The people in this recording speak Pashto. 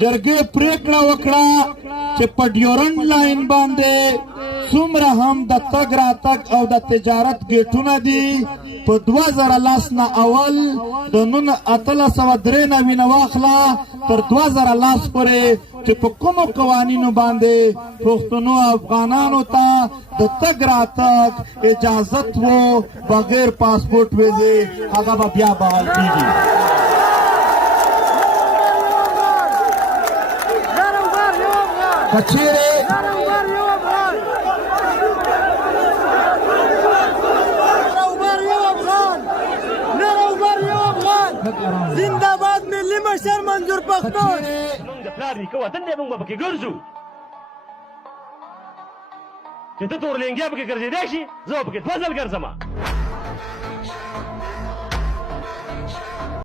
جرګې پریکړه وکړه چې په ډیورنډ لاین باندې څومره هم د تګ راتګ او د تجارت ګیټونه دي په 2010 نه اول د 1893 نه واخله تر 2010 پورې چې په کومو قوانینو باندې پښتنو افغانانو ته د تګ راتګ اجازت وو بغیر پاسپورټ ویزې هغه به بیا بحال کیږي. کچېرې زنده‌باد ملي مشر منظور پښتون موږ د پلار نیکه وطن دی موږ به پکې ګرځو چې ته تورلنګیا پکې ګرځېدی شي زه به پکې 2 ځل ګرځم.